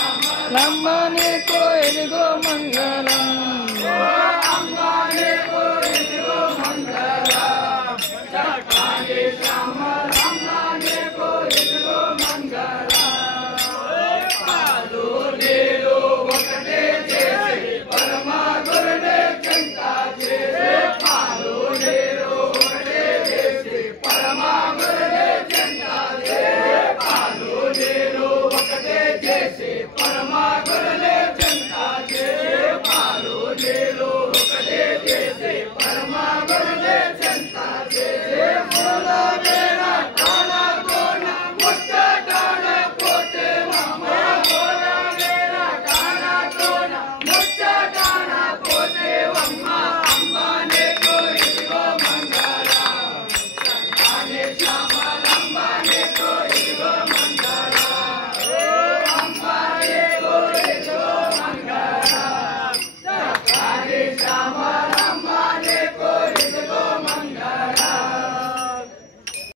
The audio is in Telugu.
लंबाने को इदिगो मंगलम अंबाने को इदिगो मंगलम चक्काने श्याम लंबाने को इदिगो मंगलम पालो नेलो वकटे చేసి పరమా గురునే చంతా చేసి పాలో నేలో వకటే చేసి పరమా గురునే చంతా చేసి పాలో నేలో వకటే చేసి పరమా గురునే చంతా చేసి పాలో నేలో వకటే చేసి పరమా గురునే చంతా చేసి మోలా మేరా కానా కోనా ముచ్చటాన పోతే మమ్మ మోలా మేరా కానా కోనా ముచ్చటాన పోతే మమ్మ అంబానే కో ఇదిగో మంగళ సంతానే శ్యామ